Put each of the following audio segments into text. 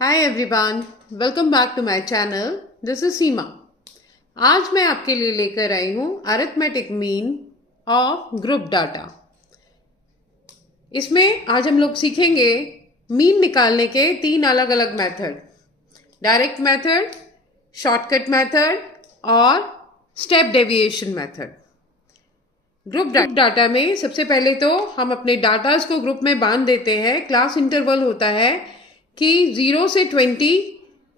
Hi everyone, welcome back to my channel. This is Seema. आज मैं आपके लिए लेकर आई हूँ arithmetic mean of group data. इसमें आज हम लोग सीखेंगे मीन निकालने के 3 अलग अलग method: direct method, shortcut method और step deviation method. Group data में सबसे पहले तो हम अपने डाटाज को ग्रुप में बांध देते हैं। क्लास इंटरवल होता है कि 0 से 20,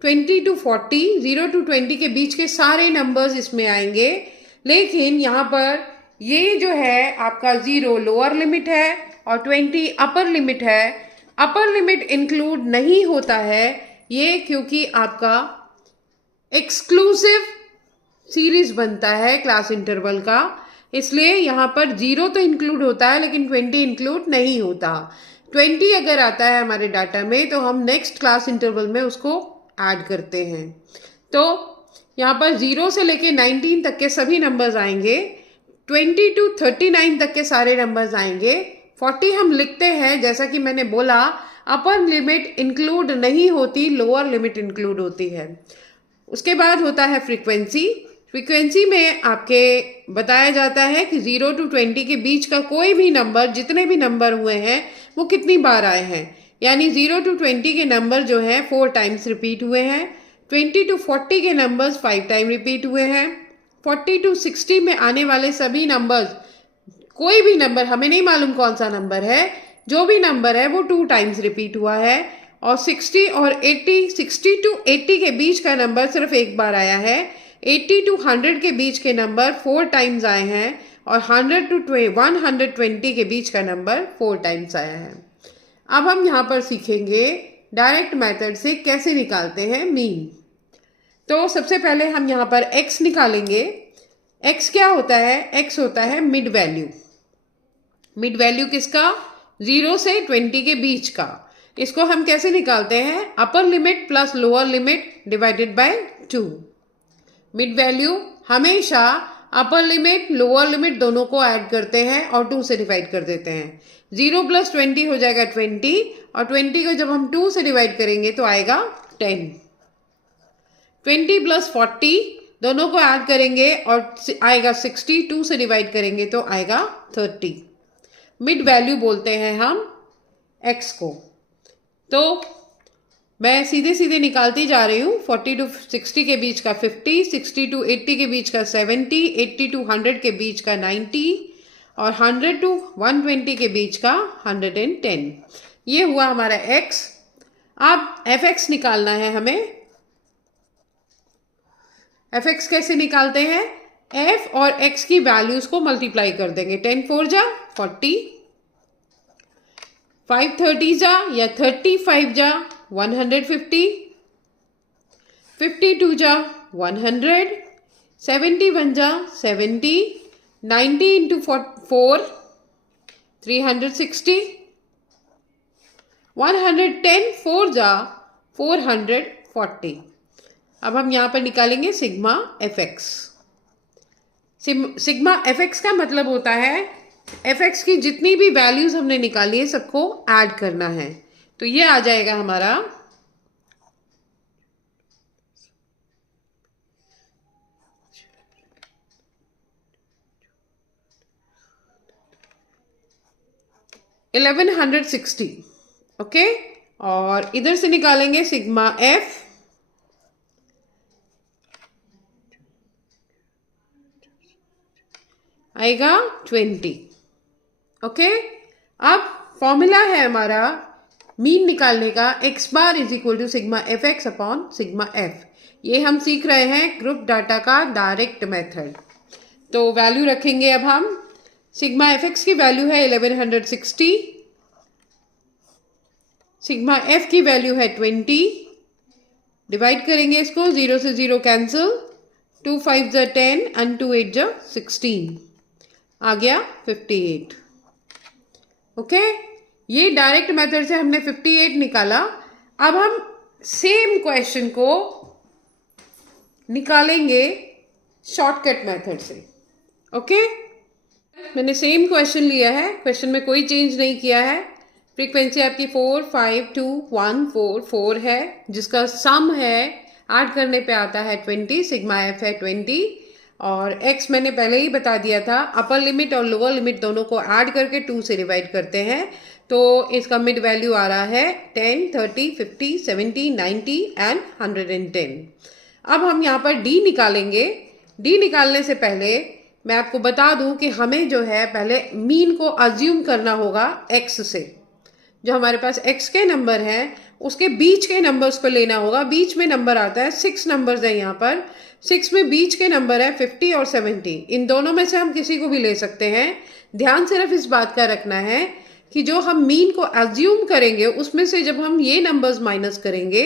20 to 40, 0 to 20 के बीच के सारे नंबर्स इसमें आएंगे। लेकिन यहाँ पर ये जो है आपका 0 लोअर लिमिट है और 20 अपर लिमिट है। अपर लिमिट इंक्लूड नहीं होता है ये, क्योंकि आपका एक्सक्लूसिव सीरीज बनता है क्लास इंटरवल का, इसलिए यहाँ पर 0 तो इंक्लूड होता है लेकिन 20 इंक्लूड नहीं होता। 20 अगर आता है हमारे डाटा में तो हम नेक्स्ट क्लास इंटरवल में उसको ऐड करते हैं। तो यहाँ पर 0 से लेके 19 तक के सभी नंबर्स आएंगे, 20 to 39 तक के सारे नंबर्स आएंगे। 40 हम लिखते हैं, जैसा कि मैंने बोला अपर लिमिट इंक्लूड नहीं होती, लोअर लिमिट इंक्लूड होती है। उसके बाद होता है फ्रीक्वेंसी। फ्रीक्वेंसी में आपके बताया जाता है कि 0 to 20 के बीच का कोई भी नंबर, जितने भी नंबर हुए हैं वो कितनी बार आए हैं। यानी 0 to 20 के नंबर जो हैं 4 टाइम्स रिपीट हुए हैं, 20 to 40 के नंबर्स 5 टाइम रिपीट हुए हैं, 40 to 60 में आने वाले सभी नंबर्स, कोई भी नंबर, हमें नहीं मालूम कौन सा नंबर है, जो भी नंबर है वो 2 टाइम्स रिपीट हुआ है। और 60 और 80, 60 to 80 के बीच का नंबर सिर्फ एक बार आया है। 80 to 100 के बीच के नंबर 4 टाइम्स आए हैं और 100 to 120 के बीच का नंबर 4 टाइम्स आया है। अब हम यहाँ पर सीखेंगे डायरेक्ट मेथड से कैसे निकालते हैं मीन। तो सबसे पहले हम यहाँ पर x निकालेंगे। x क्या होता है? x होता है मिड वैल्यू। मिड वैल्यू किसका? 0 से 20 के बीच का। इसको हम कैसे निकालते हैं? Upper limit plus lower limit divided by 2। Mid value हमेशा अपर लिमिट लोअर लिमिट दोनों को ऐड करते हैं और 2 से डिवाइड कर देते हैं। 0 + 20 हो जाएगा 20, और 20 को जब हम 2 से डिवाइड करेंगे तो आएगा 10। 20 + 40 दोनों को ऐड करेंगे और आएगा 60, 2 से डिवाइड करेंगे तो आएगा 30। मिड वैल्यू बोलते हैं हम x को। तो मैं सीधे सीधे निकालती जा रही हूँ। 40 to 60 के बीच का 50, 60 to 80 के बीच का 70, 80 to 100 के बीच का 90 और 100 to 120 के बीच का 110। ये हुआ हमारा x। अब fx निकालना है हमें। fx कैसे निकालते हैं? f और x की वैल्यूज को मल्टीप्लाई कर देंगे। 10 4 जा 40, 5 30 जा या 35 जा 150, 52 जा 100, 71 जा 70, 90 into 4 360, 110 4 जा 440। अब हम यहाँ पर निकालेंगे सिग्मा fx। सिग्मा fx का मतलब होता है fx की जितनी भी वैल्यूज हमने निकाली है सबको ऐड करना है। तो ये आ जाएगा हमारा 1160। ओके, और इधर से निकालेंगे सिग्मा f। आएगा 20। ओके, अब फॉर्मूला है हमारा मीन निकालने का, x bar is equal to sigma fx upon sigma f। ये हम सीख रहे हैं ग्रुप डाटा का डायरेक्ट मेथड। तो वैल्यू रखेंगे अब हम। सिग्मा fx की वैल्यू है 1160, सिग्मा f की वैल्यू है 20। डिवाइड करेंगे इसको, 0 से 0 कैंसिल, 2 5 जा 10 एंड 2 8 जा 16, आ गया 58। ओके, ये डायरेक्ट मेथड से हमने 58 निकाला। अब हम सेम क्वेश्चन को निकालेंगे शॉर्टकट मेथड से। ओके, मैंने सेम क्वेश्चन लिया है, क्वेश्चन में कोई चेंज नहीं किया है। फ्रीक्वेंसी आपकी 4, 5, 2, 1, 4, 4 है, जिसका सम है ऐड करने पे आता है 20, सिग्मा एफ है 20, और x मैंने पहले ही बता दिया था, अपर लिमिट और लोअर लिमिट दोनों को ऐड करके 2 से डिवाइड करते हैं, तो इसका मिड वैल्यू आ रहा है 10, 30, 50, 70, 90 एंड 110। अब हम यहाँ पर d निकालेंगे। d निकालने से पहले मैं आपको बता दूं कि हमें जो है पहले मीन को अज्यूम करना होगा x से। जो हमारे पास x के नंबर हैं उसके बीच के नंबर्स को लेना होगा। बीच में नंबर आता है 6 नंबर्स है यहाँ पर। 6 में बीच के नंबर है 50 और 70। इन दोनों में से हम किसी को भी ले सकते हैं। ध्यान सिर्फ इस बात का रखना है कि जो हम मीन को अज्यूम करेंगे उसमें से जब हम ये नंबर्स माइनस करेंगे,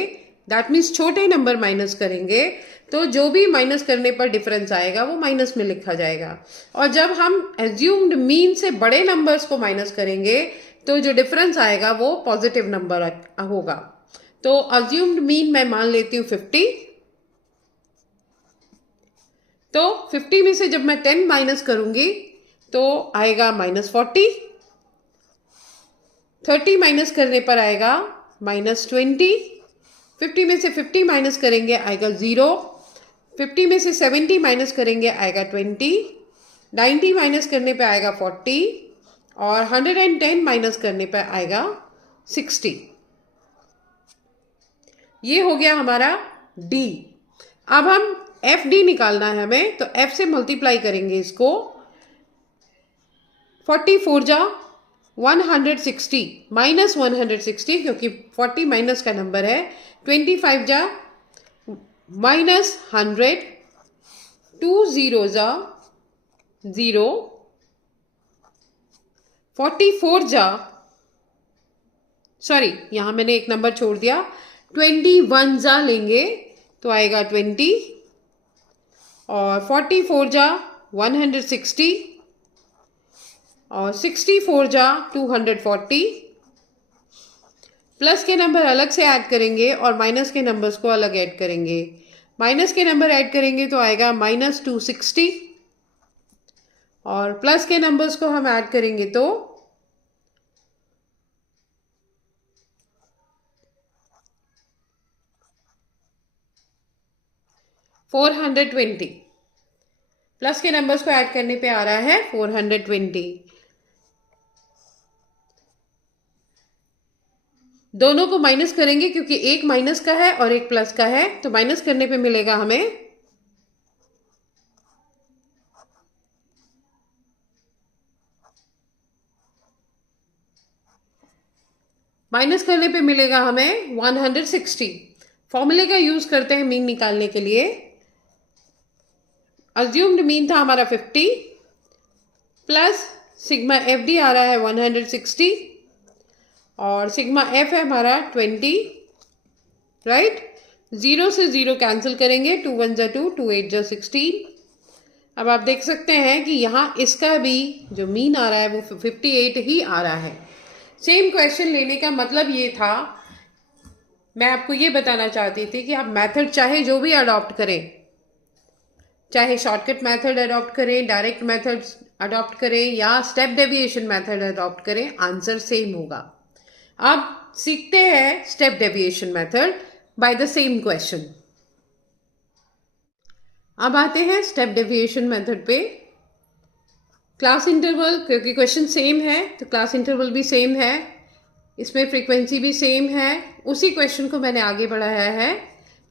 दैट मीन्स छोटे नंबर माइनस करेंगे, तो जो भी माइनस करने पर डिफरेंस आएगा वो माइनस में लिखा जाएगा। और जब हम एज्यूम्ड मीन से बड़े नंबर्स को माइनस करेंगे तो जो डिफरेंस आएगा वो पॉजिटिव नंबर होगा। तो अज्यूम्ड मीन मैं मान लेती हूँ 50। तो 50 में से जब मैं 10 माइनस करूंगी तो आएगा -40। 30 माइनस करने पर आएगा -20। 50 में से 50 माइनस करेंगे आएगा 0। 50 में से 70 माइनस करेंगे आएगा 20। 90 माइनस करने पे आएगा 40 और 110 माइनस करने पे आएगा 60। ये हो गया हमारा D। अब हम FD निकालना है हमें, तो F से मल्टीप्लाई करेंगे इसको। 44 जा 160 माइनस 160 क्योंकि 40 माइनस का नंबर है। 25 जा माइनस 100, 2 0 जा 0, 44 जा, सॉरी यहाँ मैंने एक नंबर छोड़ दिया, 21 जा लेंगे तो आएगा 20 और 44 जा 160 और 64 जा 240। प्लस के नंबर अलग से ऐड करेंगे और माइनस के नंबर्स को अलग ऐड करेंगे। माइनस के नंबर ऐड करेंगे तो आएगा -260 और प्लस के नंबर्स को हम ऐड करेंगे तो 420। प्लस के नंबर्स को ऐड करने पे आ रहा है 420। दोनों को माइनस करेंगे क्योंकि एक माइनस का है और एक प्लस का है, तो माइनस करने पे मिलेगा हमें माइनस करने पे मिलेगा हमें 160। फॉर्मूले का यूज करते हैं मीन निकालने के लिए। अज्यूम्ड मीन था हमारा 50 प्लस सिग्मा एफ डी आ रहा है 160 और सिग्मा एफ है हमारा 20, राइट। 0 से 0 कैंसिल करेंगे, 2 1 जा 2, 2 8 जा 16। अब आप देख सकते हैं कि यहाँ इसका भी जो मीन आ रहा है वो 58 ही आ रहा है। सेम क्वेश्चन लेने का मतलब ये था, मैं आपको ये बताना चाहती थी कि आप मेथड चाहे जो भी अडॉप्ट करें, चाहे शॉर्टकट मेथड अडॉप्ट करें, डायरेक्ट मेथड अडॉप्ट करें या स्टेप डेविएशन मेथड अडॉप्ट करें, आंसर सेम होगा। अब सीखते हैं step deviation method by the same question. अब आते हैं स्टेप डेविएशन मेथड पे। क्लास इंटरवल, क्योंकि क्वेश्चन सेम है तो क्लास इंटरवल भी सेम है, इसमें फ्रीक्वेंसी भी सेम है। उसी क्वेश्चन को मैंने आगे बढ़ाया है,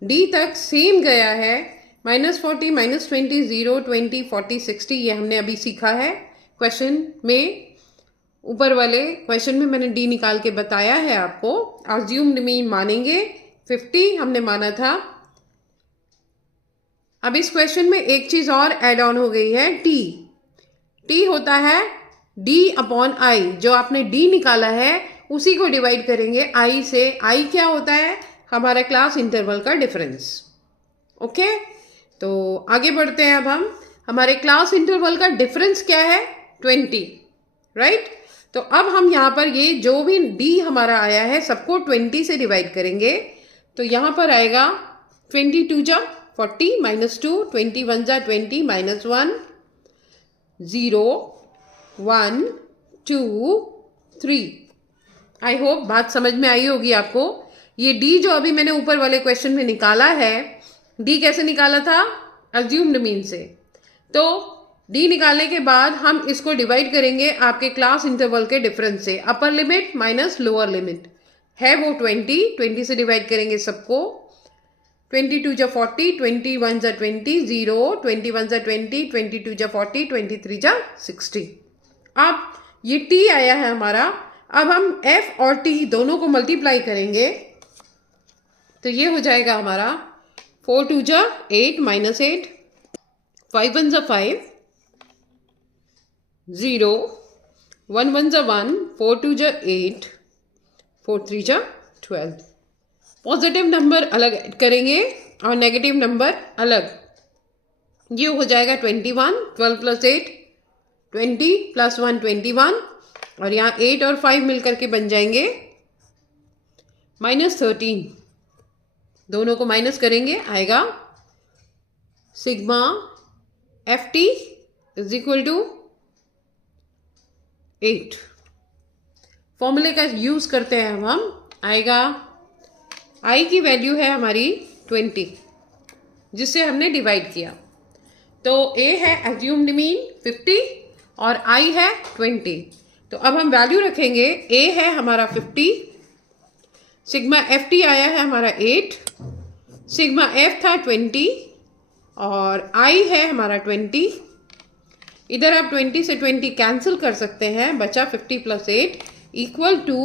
डी तक सेम गया है। -40, -20, 0, 20, 40, 60 ये हमने अभी सीखा है क्वेश्चन में। ऊपर वाले क्वेश्चन में मैंने डी निकाल के बताया है आपको। अज्यूम्ड मीन मानेंगे 50 हमने माना था। अब इस क्वेश्चन में एक चीज और ऐड ऑन हो गई है, टी। टी होता है D/I। जो आपने डी निकाला है उसी को डिवाइड करेंगे I से। I क्या होता है? हमारा क्लास इंटरवल का डिफरेंस। ओके, तो आगे बढ़ते हैं। अब हम हमारे क्लास इंटरवल का डिफरेंस क्या है? 20, राइट। तो अब हम यहाँ पर ये जो भी डी हमारा आया है सबको 20 से डिवाइड करेंगे। तो यहाँ पर आएगा 22 जा 40 -2, 21 जा 20 -1, 0 1 2 3। आई होप बात समझ में आई होगी आपको। ये डी जो अभी मैंने ऊपर वाले क्वेश्चन में निकाला है, डी कैसे निकाला था? अज्यूम्ड मीन से। तो डी निकालने के बाद हम इसको डिवाइड करेंगे आपके क्लास इंटरवल के डिफरेंस से। Upper limit minus lower limit है वो 20 से डिवाइड करेंगे सबको। 22 जा 40, 21 जा 20, 0, 21 जा 20, 22 जा 40, 23 जा 60। अब ये टी आया है हमारा। अब हम एफ और टी दोनों को मल्टीप्लाई करेंगे तो ये हो जाएगा हमारा 4 2 जा 8 माइनस 8, 5 1 जा 5, 0, 1 1 जा 1, 4 2 जा 8, 4 3 जा 12। पॉजिटिव नंबर अलग ऐड करेंगे और नेगेटिव नंबर अलग। ये हो जाएगा 21, 12 प्लस 8 20 प्लस 1 21, और यहाँ 8 और 5 मिलकर के बन जाएंगे -13। दोनों को माइनस करेंगे, आएगा sigma F T is equal to 8। फॉर्मूले का यूज करते हैं हम। आएगा आई की वैल्यू है हमारी 20, जिससे हमने डिवाइड किया। तो ए है एज्यूम्ड मीन 50 और आई है 20। तो अब हम वैल्यू रखेंगे। ए है हमारा 50, सिग्मा एफ टी आया है हमारा 8, सिग्मा एफ था 20 और आई है हमारा 20। इधर आप 20 से 20 कैंसिल कर सकते हैं, बचा 50 plus 8 equal to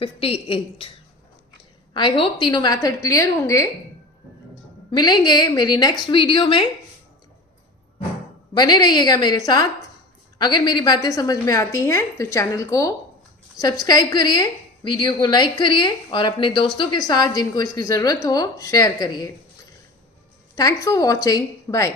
58। I hope तीनों मेथड क्लियर होंगे। मिलेंगे मेरी नेक्स्ट वीडियो में, बने रहिएगा मेरे साथ। अगर मेरी बातें समझ में आती हैं तो चैनल को सब्सक्राइब करिए, वीडियो को लाइक करिए और अपने दोस्तों के साथ जिनको इसकी ज़रूरत हो शेयर करिए। Thanks for watching, bye.